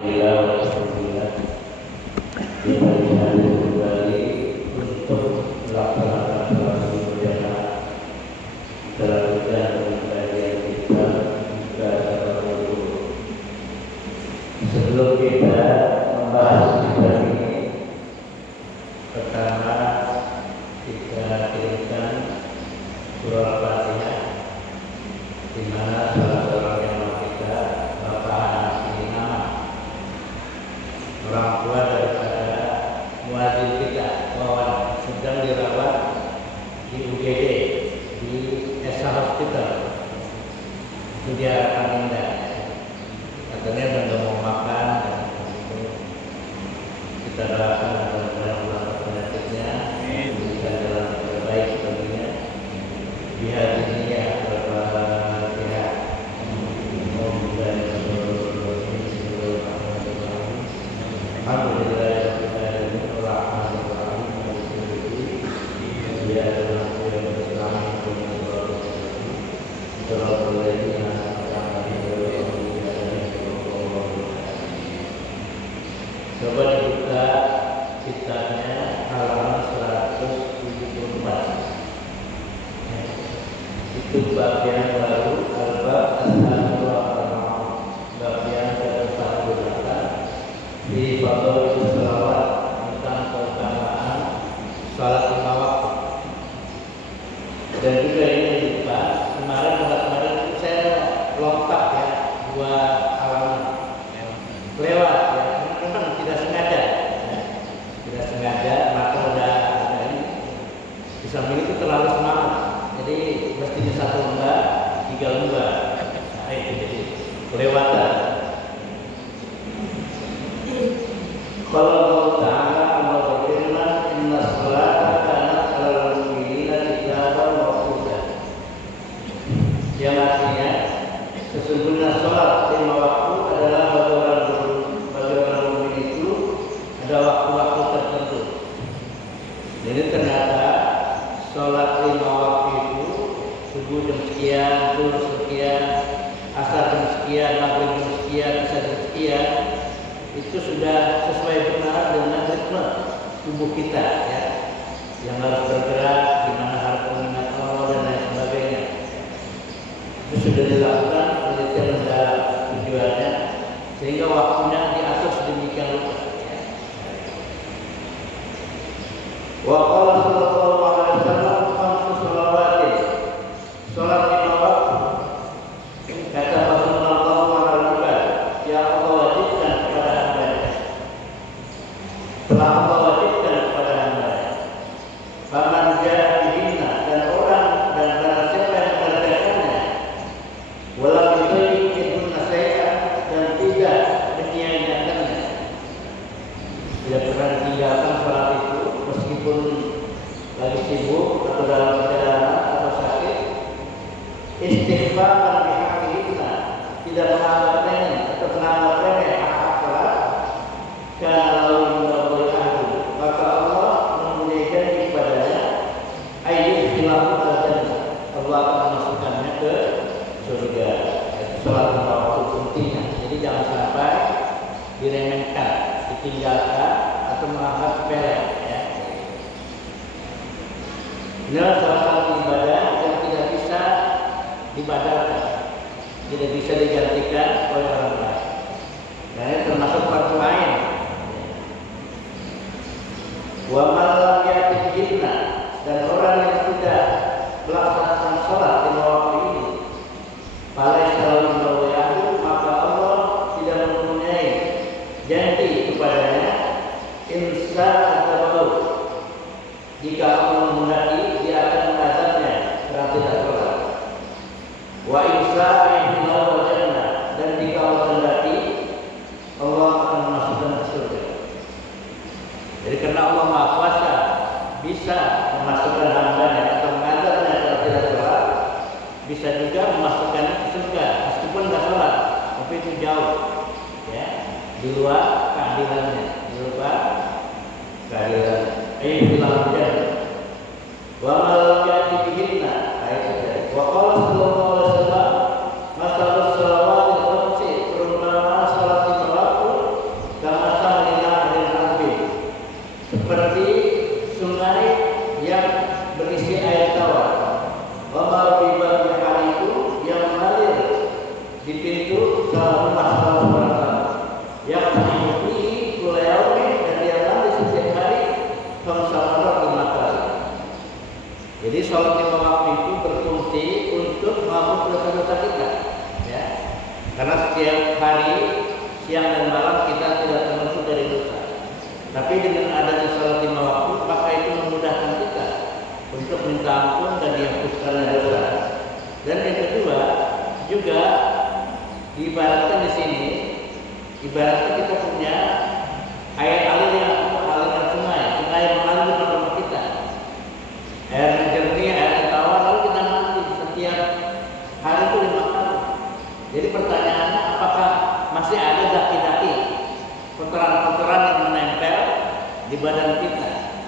Alhamdulillah, kita dihadir kembali untuk melaksanakan sholat berjamaah selanjutnya dengan kajian kita pada waktu. Sebelum kita membahas kita ini, pertama kita kirimkan surah Al-Fatihah, di mana salah seorang yang kita Bapak Hanafi Nama, orang tua daripada muadzin kita, bahwa sedang dirawat di UGD, di Esa Hospital, itu di Paninda. Katanya sudah mau makan, dan kita doakan mudah-mudahan Allah penyakitnya bisa jalan terbaik tentunya. Di hari ini ya, coba dibuka kitabnya halaman 174. Itu bab yang baru, al-bab bab yang ke-48 di fadhilul shalawat, tentang keutamaan salat lima waktu. Dan juga ini lupa, kemarin saya lompat ya 2 halaman lewat ya, memang tidak sengaja ya. Tidak sengaja, maka udah ini di samping itu terlalu semangat, jadi mestinya 1 lembar 3 lembar, nah itu jadi kelewatan. Kalau Allah Ta'ala Allah berfirman, inna sholata kanat 'alal mu'minina kitaban mawquta, yang artinya sesungguhnya sholat 5 waktu adalah bagi orang mukmin itu ada waktu-waktu tertentu. Jadi ternyata sholat 5 waktu itu subuh jam sekian, zuhur sekian, asar jam sekian, maghrib jam sekian, isya jam sekian, itu sudah sesuai benar dengan ritme tubuh kita ya, yang harus bergerak, di mana harus mengingat Allah dan lain sebagainya. Itu sudah dilakukan penelitian dan tujuannya, sehingga waktunya diatur sedemikian rupa ya. Wa qala sallallahu alaihi wasallam khamsu shalawatin, salat 5 waktu, kata Rasulullah SAW, yang Allah wajibkan kepada hamba-Nya, telah Allah wajibkan kepada hamba-Nya. Faman ja'a bihinna, dan orang dan barang siapa yang mengerjakannya, wala yudhikirunna syai'an, dan tidak menyia-nyiakannya, tidak pernah ditinggalkan salat itu meskipun lagi sibuk atau dalam perjalanan atau sakit, istighfaran bihaqqihina, tidak menganggap remeh atau menganggap remeh hak salat, karena lalu maka Allah mempunyai janji kepadanya, ayyuh khilafu al-jannah, Allah akan memasukkannya ke surga. Salat 5 waktu pentingnya, jadi jangan sampai diremehkan, ditinggalkan atau menganggap sepele ya. Inilah salah satu ibadah yang tidak bisa dibadalkan, tidak bisa digantikan oleh orang lain. Nah, ini termasuk fardu ain. Wa man lam ya'ti bihinna, dan orang yang tidak melaksanakan salat 5 waktu ini, falaisa lahu wa'adu, maka Allah tidak mempunyai janji kepadanya, insya Allah, jika Allah menghendaki dia akan mengazabnya karena tidak salat. Wa insya Allah jannah, dan jika Allah menghendaki Allah akan memasukkan ke surga. Jadi karena Allah Maha Kuasa bisa memasukkan hamba-Nya atau mengazabnya kalau tidak salat, bisa juga memasukkan ke surga meskipun tidak salat, tapi itu jauh ya, di luar keadilannya, di luar keadilan. Ayo bilang jannah. Wa ma lam ya'ti bihinna, ayat wa qala sallallahu alaihi wasallam, masalus salawat al-khamsi, perumpamaan salat 5 waktu siang dan malam kita tidak termasuk dari dosa. Tapi dengan adanya salat 5 waktu, maka itu memudahkan kita untuk minta ampun dan dihapuskan dosa. Dan yang kedua juga diibaratkan di sini, ibaratnya kita punya air aliran sungai yang mengalir di rumah kita. Air jernih, air tawar, lalu kita mandi setiap hari itu 5 kali. Jadi pertanyaannya, apakah masih ada daki-daki, kotoran-kotoran yang menempel di badan kita?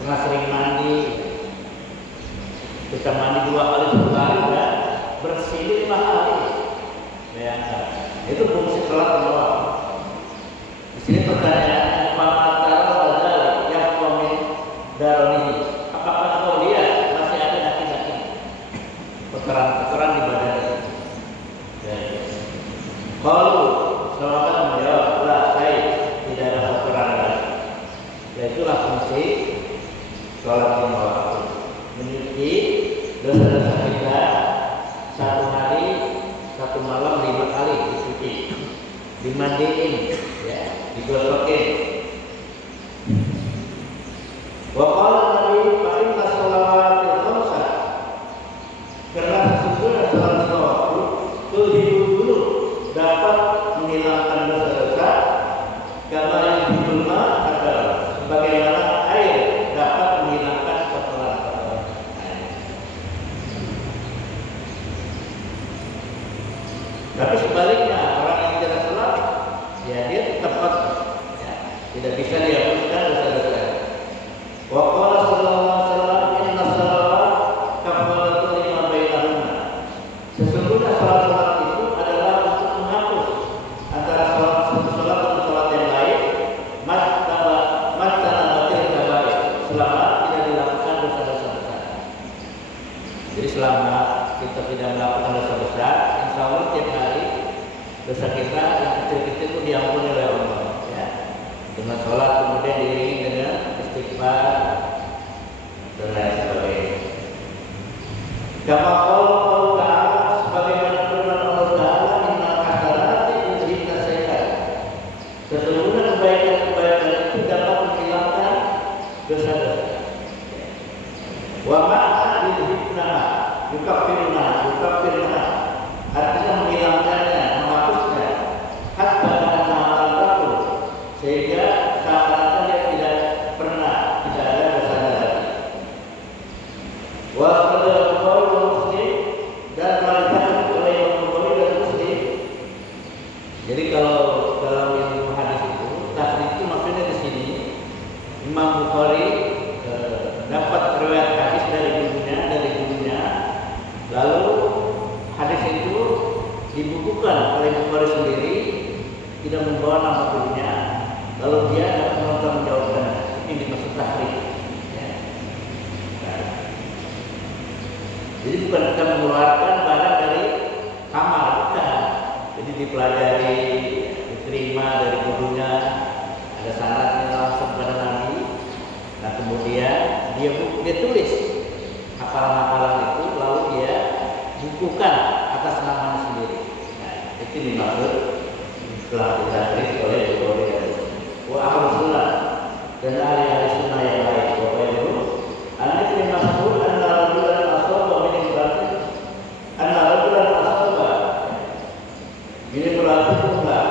Pernah sering mandi, kita mandi 2 kali sehari, udah bersih 5 kali. Bayangkan, itu fungsi sholat 5 waktu. Di sini pertanyaannya, yang komen daroni, apakah kau lihat masih ada daki-daki, kotoran-kotoran di badan kita? Kalau sahabat menjawab, lah saya tidak ada kotoran lagi. Ya itulah fungsi sholat 5 waktu, menyuci dosa-dosa kita 1 hari 1 malam 5 kali dicuci, dimandiin, ya, digosokin. Wa qala Nabi fa inna shalawatil khamsa, karena sesungguhnya salat 5 waktu dulu dapat menghilangkan dosa-dosa, kama yang dibulma adalah sebagaimana air dapat menghilangkan kotoran-kotoran. Tapi sebaliknya, orang yang tidak sholat, ya dia tetap kotor, ya, tidak bisa dihapuskan dosa-dosa. Wa qala sallallahu alaihi wasallam, inna sholawat kafaratu lima bainahuma. Sesungguhnya sholat itu adalah untuk menghapus antara satu sholat dan sholat yang lain, matanabatil kabair, selama tidak dilakukan dosa-dosa besar. Jadi selama kita tidak melakukan dosa besar, insya Allah tiap hari dosa kita yang kecil-kecil itu diampuni oleh Allah, ya. Dengan sholat kemudian diiringi dengan istighfar dan lain sebagainya. Kama qala ta'ala, sebagaimana firman Allah Ta'ala, innal hasanati yudhibna sayyi'at. Sesungguhnya kebaikan-kebaikan itu dapat menghilangkan dosa-dosa. Wa ma'a yudhibna yukaffiruna, artinya menghilangkannya, menghapusnya, hatta akan takut, sehingga seakan-akan dia tidak ada dosanya lagi. Wa qala Muslim, dan melihat oleh Imam Bukhari dan Muslim. Jadi kalau dalam ilmu hadis itu, tasrih itu maksudnya di sini Imam Bukhari dapat riwayat hadis dari gurunya, lalu hadis itu dibukukan oleh Bukhari sendiri, tidak membawa nama gurunya, lalu dia dapat menjawabkan. Ini dimaksud tasrih, ya. Nah, jadi bukan kita mengeluarkan barang dari kamar, bukan. Jadi dipelajari, diterima dari gurunya, ada sanadnya langsung pada Nabi. Nah kemudian dia tulis hafalan-hafalan itu, lalu dia bukukan atas namanya sendiri. Nah, itu dimaksud telah ditarik oleh Bukhari dan Muslim. Wa ahlus sunnah, dan ahli-ahli sunnah yang lain. Bapak Ibu, anak ini masuk anna rajulan asaba min imra'atin, anna rajulan asaba min imra'atin enggak.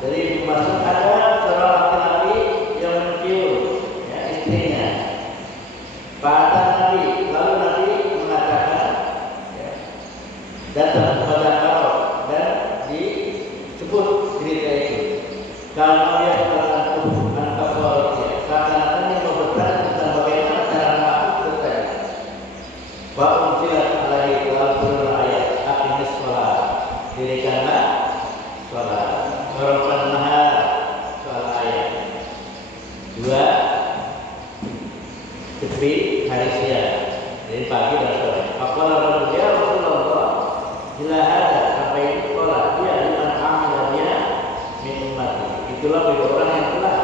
Dari masuk ada seorang laki-laki yang mencium, ya, istrinya. Pada Nabi, lalu Nabi mengatakan, ya, datang kepada Arab dan disebut cerita itu. Kalau dia mengatakan seakan-akan dia mau bertanya tentang bagaimana cara menghapus dosa. Ba'un silat alaihi wa turun ayat aqimis sholat, dirikanlah sholat. Sorofan nahar, soal ayat 2, tepi hari siang, dari pagi dan sore. Faqala rajul, ya Rasulullah, bila ada sampai ini sholat dia liman amilnya min ummati. Itulah bagi orang yang telah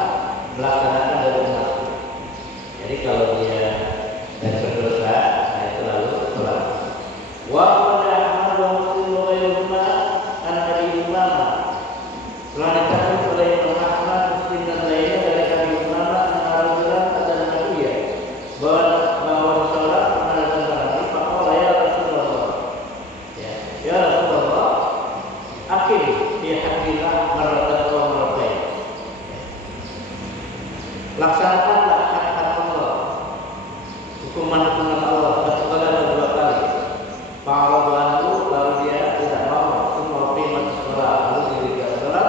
melaksanakan dari umat. Jadi kalau dia dari berdosa, nah itu lalu sholat. Wa qala Ahmad wa Muslim wa ghairuhuma an Nabi Umama. Setelah Laksanakanlah kata-kata Allah, hukuman-hukuman Allah satu kali atau dua kali. Fa'arabu lalu dia tidak mau, semua primat sholat, lalu dirikan sholat.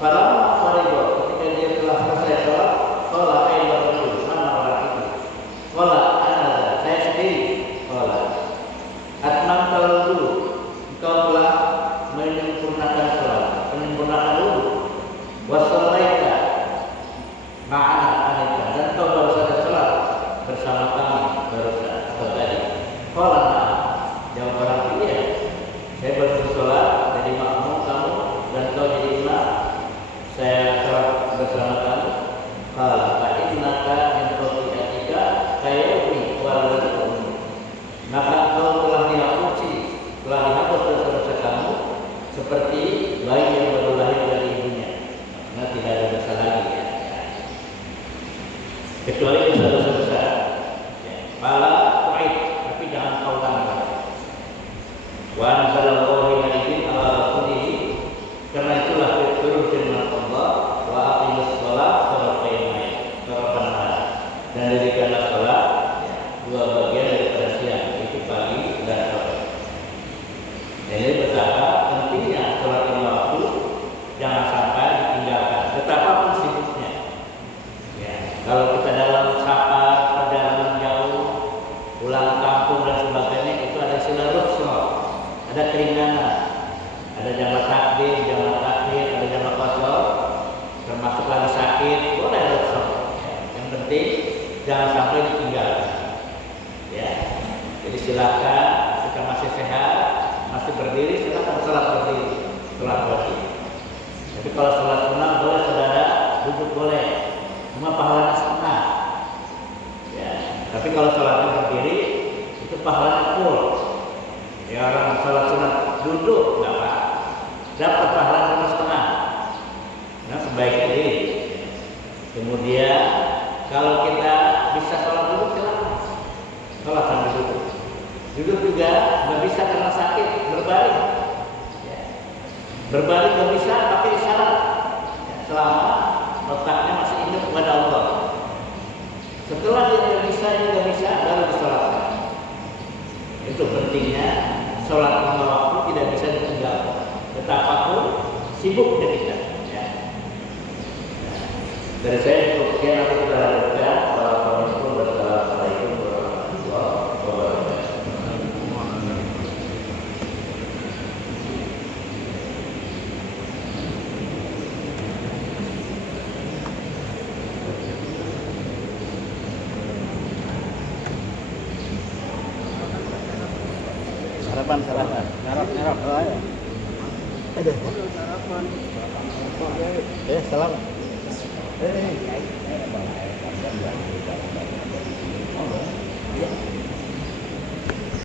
Falamma farido, ketika dia telah selesai sholat, qala aina rajul, mana orang itu? Qala ana, saya sendiri. Qala atmamta wudu, engkau telah menyempurnakan sholat, menyempurnakan wudu. Wa shallaita ma'ana anita, dan kau baru saja sholat bersama kami barusan atau tadi. Qala na'am, jawab orang itu, ya, saya baru sholat jadi makmum kamu dan kau jadi imam, saya sholat bersama kamu. Qala fa innaka min khati'atika kayawmi waladun, maka kau telah dihapus dosa-dosa kamu seperti bayi yang baru lahir dari ibunya. Karena tidak ada dosa lagi, ya, kecuali dosa-dosa besar. Fala tu'id, tapi jangan kau tambah. Wa anzalallahu ilaihim ala rasulihi, karena itulah turun firman Allah, wa aqimus shalah tarafan dan dirikanlah salat dua bagian daripada siang, yaitu pagi dan sore. Ini betapa pentingnya salat lima waktu, jangan sampai ditinggalkan, betapapun sibuknya. Ya, kalau kita dalam safar, perjalanan jauh, pulang kampung dan sebagainya, itu ada istilah rukhsah, ada keringanan, ada jamaah takbir, jamaah takhir, ada jamaah qasar, termasuk lagi sakit, boleh rukhsah. Yang penting jangan sampai ditinggalkan. Ya, jadi silakan jika masih sehat, masih berdiri, silakan sholat berdiri, sholat berdiri. Tapi kalau sholat sunnah boleh saudara duduk boleh, cuma pahalanya setengah. Ya, tapi kalau sholatnya berdiri itu pahalanya full. Ya, orang sholat sunnah duduk nggak apa, dapat pahala cuma setengah. Nah, sebaiknya diri. Kemudian kalau kita bisa sholat duduk, silakan sholat sambil duduk. Duduk juga nggak bisa karena sakit, berbaring. Ya. Berbaring nggak bisa pakai isyarat. Ya, selama otaknya masih ingat kepada Allah. Setelah dia nggak bisa, ini nggak bisa, baru disolatkan. Itu pentingnya sholat lima waktu tidak bisa ditinggalkan. Betapapun sibuknya kita. Ya. Nah, dari saya untuk sekian aku kita lanjutkan. Wassalamualaikum warahmatullahi wabarakatuh. Sarapan. Nyarap. Ada. Sarapan. Salam.